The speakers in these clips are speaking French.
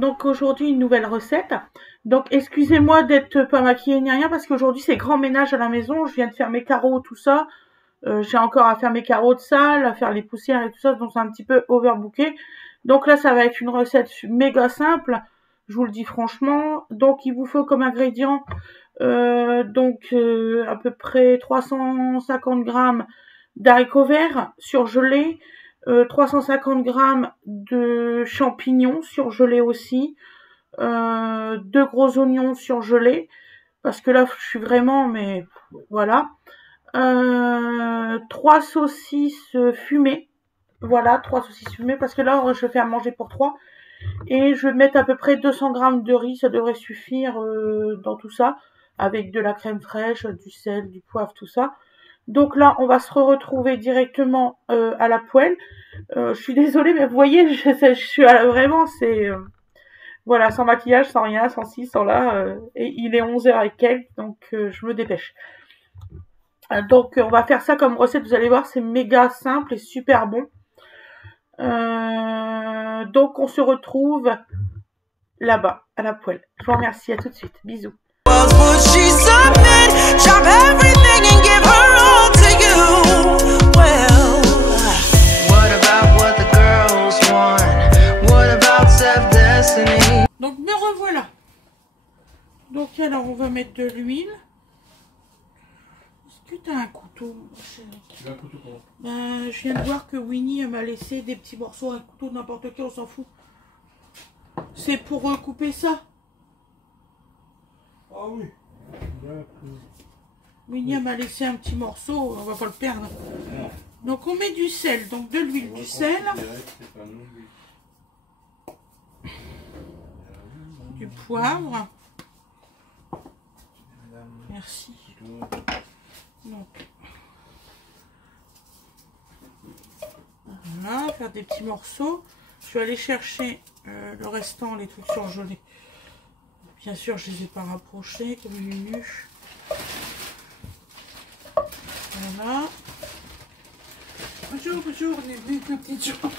Donc aujourd'hui une nouvelle recette. Donc excusez-moi d'être pas maquillée ni rien parce qu'aujourd'hui c'est grand ménage à la maison. Je viens de faire mes carreaux, tout ça. J'ai encore à faire mes carreaux de salle, à faire les poussières et tout ça, donc c'est un petit peu overbooké. Donc là ça va être une recette méga simple, je vous le dis franchement. Donc il vous faut comme ingrédient à peu près 350 grammes d'haricots verts surgelés, 350 grammes de champignons surgelés aussi, 2 gros oignons surgelés, parce que là je suis vraiment, mais voilà, 3 saucisses fumées, voilà, 3 saucisses fumées, parce que là je fais à manger pour 3, et je vais mettre à peu près 200 grammes de riz, ça devrait suffire dans tout ça, avec de la crème fraîche, du sel, du poivre, tout ça. Donc là, on va se retrouver directement à la poêle. Je suis désolée, mais vous voyez, je suis vraiment, voilà, sans maquillage, sans rien, sans ci, sans là. Et il est 11h et quelques, donc je me dépêche. Donc on va faire ça comme recette, vous allez voir, c'est méga simple et super bon. Donc on se retrouve là-bas, à la poêle. Je vous remercie, à tout de suite. Bisous. Donc me revoilà. Donc alors on va mettre de l'huile. Est-ce que tu as un couteau? Tu as un couteau comment? Ben, je viens de voir que Winnie m'a laissé des petits morceaux, un couteau n'importe quel, on s'en fout. C'est pour couper ça. Ah oui. Winnie m'a laissé un petit morceau, on va pas le perdre. Non. Donc on met du sel, donc de l'huile, du sel. Du poivre. Merci. Donc, voilà, faire des petits morceaux. Je vais aller chercher le restant, les trucs surgelés. Bien sûr, je les ai pas rapprochés comme une nuche. Voilà. Bonjour, bonjour, on est des petites gens.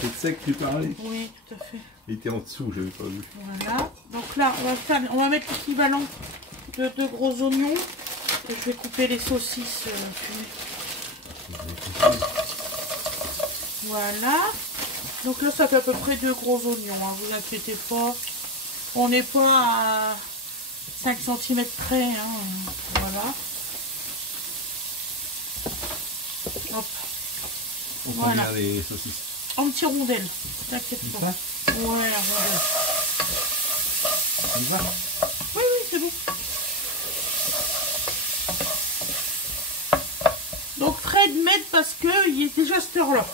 C'est de ça que tu parlais? Oui, tout à fait. Il était en dessous, je n'avais pas vu. Voilà. Donc là, on va mettre l'équivalent de 2 gros oignons. Et je vais couper les saucisses fumées. Voilà. Donc là, ça fait à peu près 2 gros oignons. Hein, vous inquiétez pas. On n'est pas à 5 cm près. Hein, voilà. Hop. On prend Voilà. bien les saucisses. En petits rondelles. T'inquiète pas. Ouais, en rondelles. Ça va? Oui, oui, c'est bon. Donc Fred m'aide parce qu'il est déjà à cette heure-là.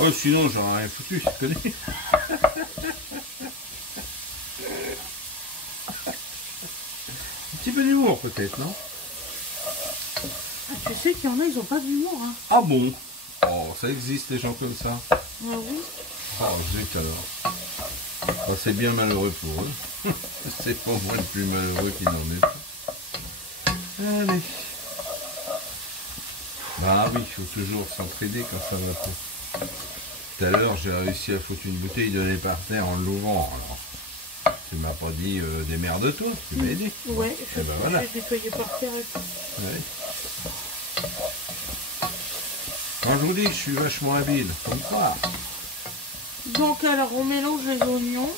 Oh, sinon j'aurais rien foutu, tu connais. Un petit peu d'humour peut-être, non? Ah, tu sais qu'il y en a, ils ont pas d'humour. Hein. Ah bon? Oh, ça existe des gens comme ça. Ah oui. Oh, zut alors. Oh, c'est bien malheureux pour eux. C'est pas moi le plus malheureux qui n'en est pas. Allez. Bah oui, il faut toujours s'entraider quand ça va pas. Tout à l'heure, j'ai réussi à foutre une bouteille de lait par terre en l'ouvrant. Alors, tu m'as pas dit démerde-toi, tu m'as aidé. Ouais, Et ben voilà. je vais nettoyer par terre. Ouais. Quand je vous dis, je suis vachement habile, faut me croire. Donc alors, on mélange les oignons.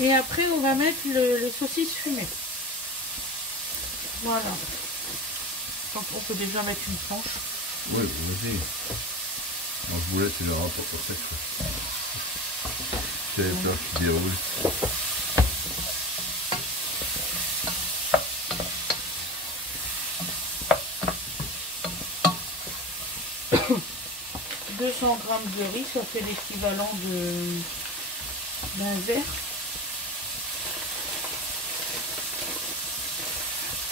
Et après, on va mettre les saucisses fumées. Voilà. Donc, on peut déjà mettre une tranche. Oui, vas-y. Moi, je vous laisse le rapport pour cette fois. J'avais peur qu'il déroule. « 200 grammes de riz, ça fait l'équivalent d'un verre. »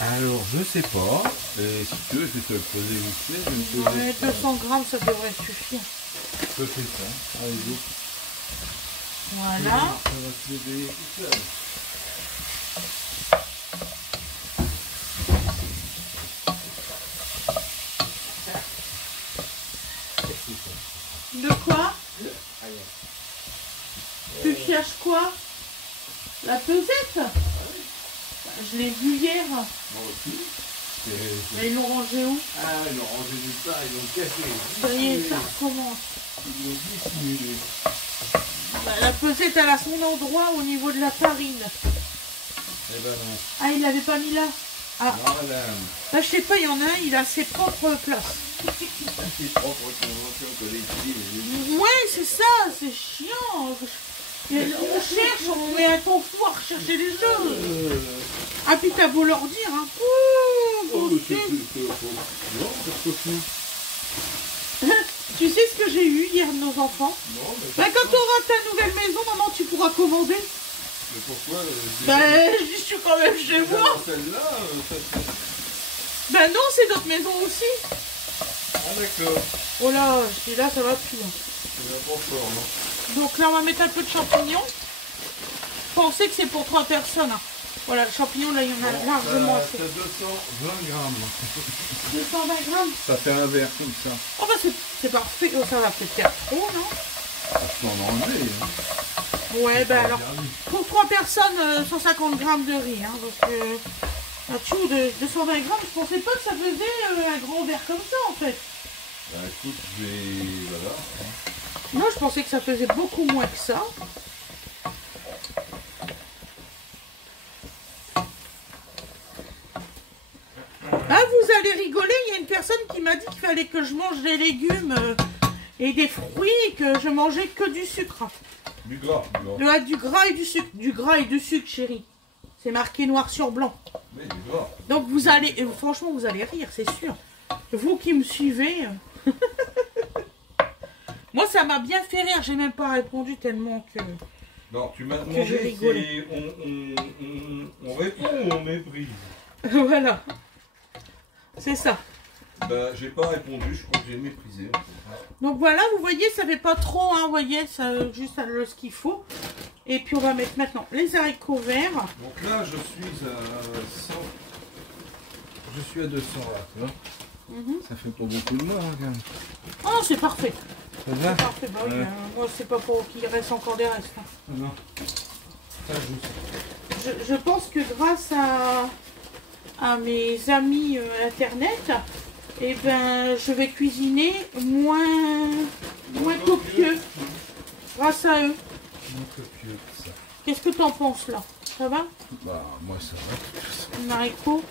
Alors, je sais pas. Si tu veux, je vais te le poser vite fait. Ouais, 200 grammes, ça devrait suffire. Je fais ça. Allez-y. Voilà. Ça va se lever tout seul. De quoi? Tu cherches quoi? La pesette? Je l'ai vue hier. Moi aussi. Mais ils l'ont rangé où? Ah, ils l'ont rangé nulle part, ils l'ont cassé. Ça y est, ça recommence. Ils l'ont dissimulé. Bah, la pesette, elle a son endroit au niveau de la farine. Eh ben non. Ah, il l'avait pas mis là? Ah, Non, madame. là, je sais pas, il y en a un, il a ses propres places. C'est propre convention collective. Ouais, c'est ça, c'est chiant. On cherche, on met un temps fou à rechercher les choses. Ah, puis t'as beau leur dire, hein. Oh, Tu sais ce que j'ai eu hier de nos enfants? Non, mais Bah, quand tu auras ta nouvelle maison, maman, tu pourras commander. mais pourquoi Bah, je suis quand même chez moi. Celle-là, Bah non, c'est notre maison aussi. Ah d'accord. Oh là, je dis là, ça va plus. C'est pas fort, non? Donc là, on va mettre un peu de champignons. Pensez que c'est pour 3 personnes. Hein. Voilà, le champignon, là, il y en a largement assez. C'est 220 grammes. 220 grammes. Ça fait un verre comme ça. Oh bah c'est parfait. Oh, ça va peut-être faire trop, non? Je peux en enlever. Hein. Ouais, bah alors, pour 3 personnes, 150 grammes de riz. Hein, parce que là-dessous de 220 grammes, je pensais pas que ça faisait un grand verre comme ça, en fait. Bah écoute, je vais... Voilà. Moi, je pensais que ça faisait beaucoup moins que ça. Ah, vous allez rigoler, il y a une personne qui m'a dit qu'il fallait que je mange des légumes et des fruits et que je mangeais que du sucre. Du gras, du gras. Du gras et du sucre. Du gras et du sucre, chérie. C'est marqué noir sur blanc. Oui, du gras. Donc vous allez, franchement, vous allez rire, c'est sûr. Vous qui me suivez. Moi, ça m'a bien fait rire. J'ai même pas répondu tellement que... Non, tu m'as j'ai demandé rigolé. si on répond ou on méprise. Voilà. C'est ça. Bah, j'ai pas répondu, je crois que j'ai méprisé. Donc voilà, vous voyez, ça fait pas trop, hein, vous voyez, ça, juste ce qu'il faut. Et puis on va mettre maintenant les haricots verts. Donc là, je suis à 100. Je suis à 200 là, tu vois. Ça fait pas beaucoup de mois, hein, quand même. Oh, c'est parfait. Ça va? C'est parfait, bah oui, Ouais. moi c'est pas pour qu'il reste encore des restes. Hein. Non. Ça joue. Je pense que grâce à mes amis internet, eh ben, je vais cuisiner moins copieux. Grâce à eux. Moins copieux que ça. Qu'est-ce que tu en penses là? Ça va? Bah, moi ça va. Un haricot.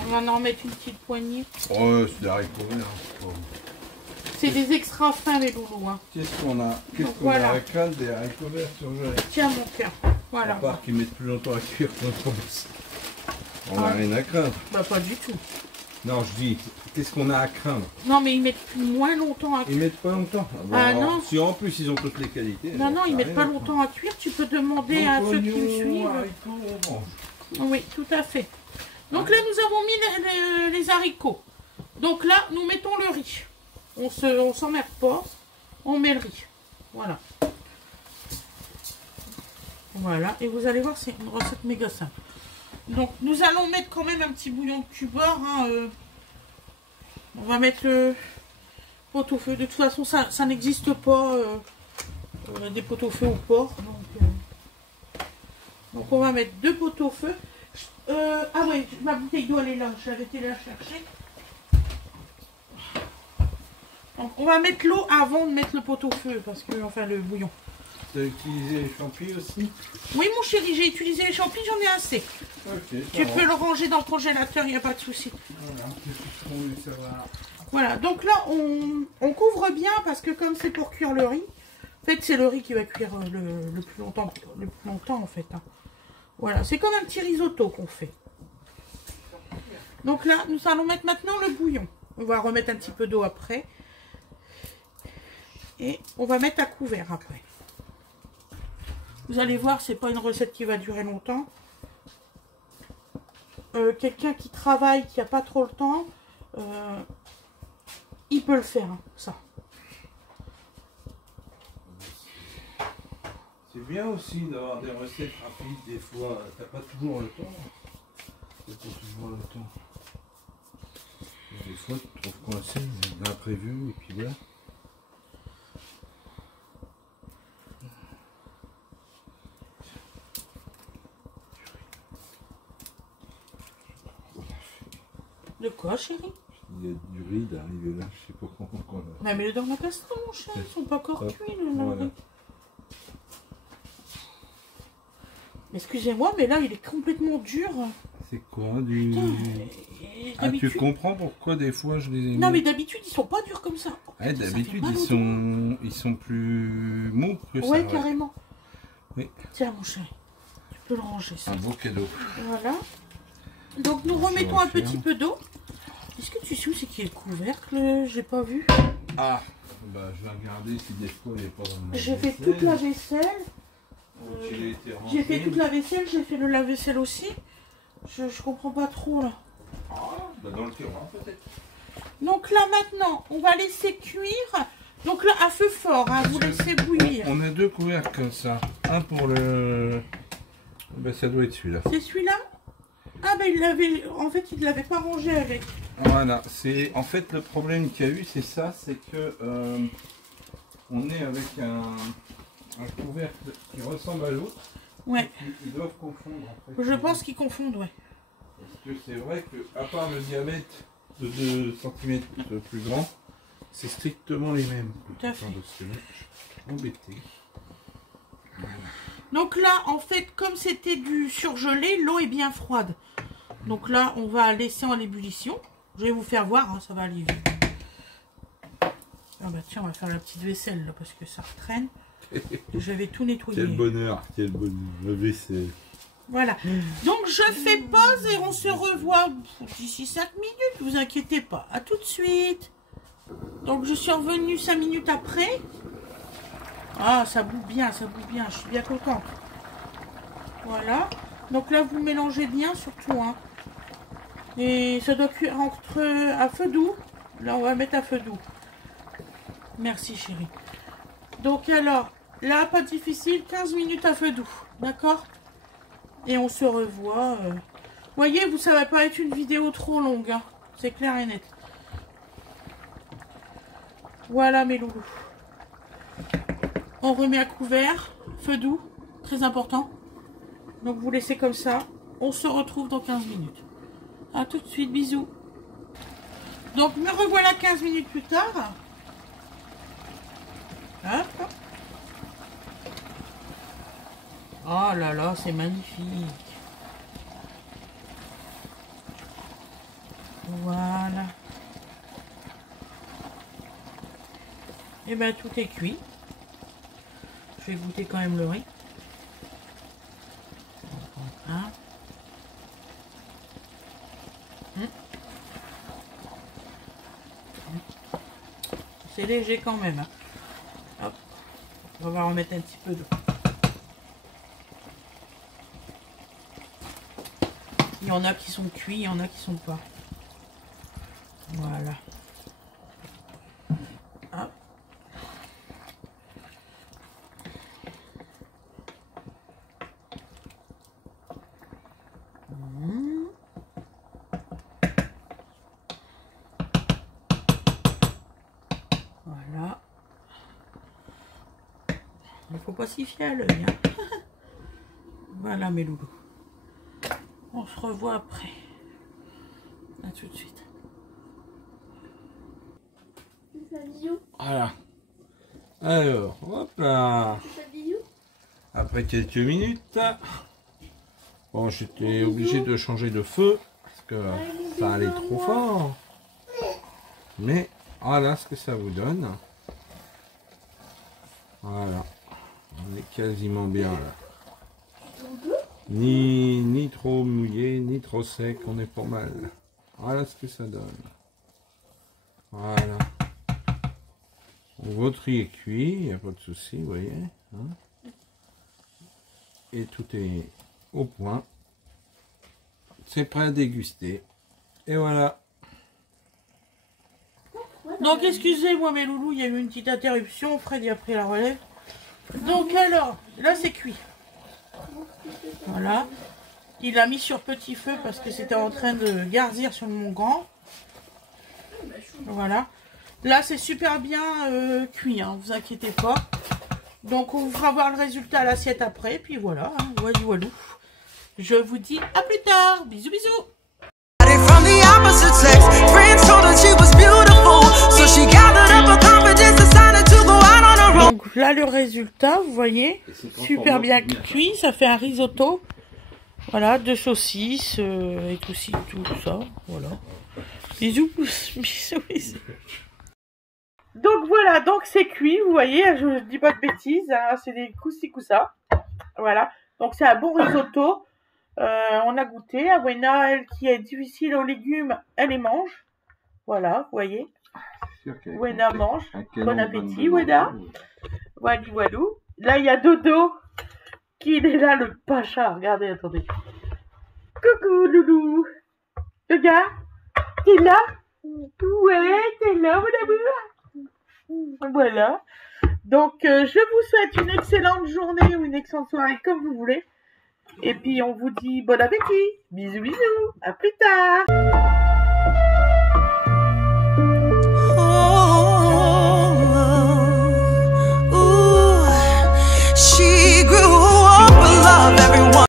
On va en mettre une petite poignée. Oh, c'est des haricots verts. Hein. C'est des extra fins les loulous. Hein. Qu'est-ce qu'on a? Voilà. À craindre des haricots verts surgelés? Tiens mon cœur. Voilà. À part qu'ils mettent plus longtemps à cuire qu'on pense. On n'a Ah. rien à craindre. Bah pas du tout. Non, je dis, qu'est-ce qu'on a à craindre? Non mais ils mettent moins longtemps à Ils cuire. mettent pas longtemps. Bon, Ah, alors, non. si en plus ils ont toutes les qualités. Non, non, ils mettent pas longtemps à cuire. Tu peux demander à ceux qui me suivent. Haricots, on mange. Oui, tout à fait. Donc là, nous avons mis les haricots. Donc là, nous mettons le riz. On s'emmerde pas. On met le riz. Voilà. Voilà. Et vous allez voir, c'est une recette méga simple. Donc, nous allons mettre quand même un petit bouillon de cubord. Hein, on va mettre le pot-au-feu. De toute façon, ça n'existe pas des pot-au-feu au porc. Donc, on va mettre 2 pot-au-feu. Ah ouais, ma bouteille d'eau elle est là, j'avais été la chercher. Donc on va mettre l'eau avant de mettre le pot-au-feu, parce que, enfin le bouillon. Tu as utilisé les champignons aussi? Oui mon chéri, j'ai utilisé les champignons, j'en ai assez. Ok, Tu peux le ranger dans le congélateur, il n'y a pas de souci. Voilà, qu'est-ce qu'on veut savoir? Voilà, donc là on couvre bien, parce que comme c'est pour cuire le riz, en fait c'est le riz qui va cuire le plus longtemps en fait. Hein. Voilà, c'est comme un petit risotto qu'on fait. Donc là, nous allons mettre maintenant le bouillon. On va remettre un petit peu d'eau après. Et on va mettre à couvert après. Vous allez voir, c'est pas une recette qui va durer longtemps. Quelqu'un qui travaille, qui n'a pas trop le temps, il peut le faire, hein, ça. C'est bien aussi d'avoir des recettes rapides, des fois, t'as pas toujours le temps. T'as pas toujours le temps. Et des fois, tu te trouves coincé, l'imprévu, et puis voilà. quoi, chérie? Il y a du riz d'arriver là, je sais pas comment. Mais mets-le dans la casserole, mon chat, ils sont pas encore cuits, le voilà. Excusez-moi, mais là, il est complètement dur. C'est quoi du... Putain, ah, tu comprends pourquoi des fois je les ai mis... Non, mais d'habitude, ils sont pas durs comme ça. Ouais, d'habitude, ils sont plus mous que ça. Ouais, carrément. Oui. Tiens, mon chéri, tu peux le ranger, ça. Un beau cadeau. Voilà. Donc, nous remettons un petit peu d'eau. Est-ce que tu sais où c'est qu'il y a le couvercle? J'ai pas vu. Ah, bah je vais regarder si des fois il n'est pas dans le... J'ai fait toute la vaisselle. J'ai fait toute la vaisselle, j'ai fait le lave-vaisselle aussi. Je comprends pas trop là. Ah, bah dans le tiroir peut-être. Donc là maintenant, on va laisser cuire. Donc là à feu fort, hein, vous laissez bouillir. On a deux couvercles comme ça. Un pour le... Bah ça doit être celui-là. C'est celui-là? Ah ben il l'avait... En fait il ne l'avait pas rangé avec. Voilà, c'est... En fait le problème qu'il y a eu c'est ça, c'est que... on est avec un couvercle qui ressemble à l'autre. Ouais. Ils doivent confondre en fait. Je pense qu'ils confondent, ouais. Parce que c'est vrai que, à part le diamètre de 2 cm plus grand, c'est strictement les mêmes. Tout à fait. Je suis embêté. Donc là, en fait, comme c'était du surgelé, l'eau est bien froide. Donc là, on va laisser en ébullition. Je vais vous faire voir, hein, ça va aller vite. Ah bah tiens, on va faire la petite vaisselle là, parce que ça traîne. J'avais tout nettoyé. Quel bonheur, la vaisselle. Voilà. Donc je fais pause et on se revoit d'ici 5 minutes. Vous inquiétez pas. À tout de suite. Donc je suis revenue 5 minutes après. Ah, ça bout bien, ça bout bien. Je suis bien contente. Voilà. Donc là, vous mélangez bien surtout. Hein. Et ça doit cuire à feu doux. Là, on va mettre à feu doux. Merci, chérie. Donc alors, là, pas difficile. 15 minutes à feu doux. D'accord ? Et on se revoit. Voyez, ça va pas être une vidéo trop longue. Hein. C'est clair et net. Voilà mes loulous. On remet à couvert. Feu doux. Très important. Donc vous laissez comme ça. On se retrouve dans 15 minutes. A tout de suite. Bisous. Donc me revoilà 15 minutes plus tard. Hop. Oh là là, c'est magnifique. Voilà. Et bien tout est cuit. Je vais goûter quand même le riz. Hein. C'est léger quand même. Hein. Hop. On va remettre un petit peu d'eau. Il y en a qui sont cuits, il y en a qui sont pas. Voilà. Hop. Voilà. Il ne faut pas s'y fier à l'œil. Hein. Voilà mes loulous. On se revoit après. A tout de suite. Voilà. Alors, hop là. Après quelques minutes, bon, j'étais obligé de changer de feu parce que ça allait trop fort. Mais voilà ce que ça vous donne. Voilà. On est quasiment bien là. Ni trop mouillé, ni trop sec, on est pas mal. Voilà ce que ça donne. Voilà. Votre riz est cuit, il n'y a pas de souci, vous voyez. Hein. Et tout est au point. C'est prêt à déguster. Et voilà. Donc excusez-moi mes loulous, il y a eu une petite interruption. Fred a pris la relève. Donc alors, là c'est cuit. Voilà. Il a mis sur petit feu parce que c'était en train de garzir sur mon grand. Voilà. Là c'est super bien cuit, hein, vous inquiétez pas. Donc on vous fera voir le résultat à l'assiette après. Puis voilà, hein, voilou. Je vous dis à plus tard. Bisous bisous. là le résultat, vous voyez, super bien cuit, ça fait un risotto. Voilà, 2 saucisses et tout ça, voilà. Bisous, bisous, bisous. Donc voilà, donc c'est cuit, vous voyez, je dis pas de bêtises, hein, c'est des coussi-coussa. Voilà, donc c'est un bon risotto. On a goûté. Awena, elle qui est difficile aux légumes, elle les mange. Voilà, vous voyez. Wena mange. Bon appétit, Wena. Wali walou. Là, il y a Dodo qui est là, le pacha. Regardez, attendez. Coucou, loulou. Regarde. T'es là? Ouais, t'es là, mon amour. Voilà. Donc, je vous souhaite une excellente journée ou une excellente soirée, comme vous voulez. Et puis, on vous dit bon appétit. Bisous, bisous. À plus tard.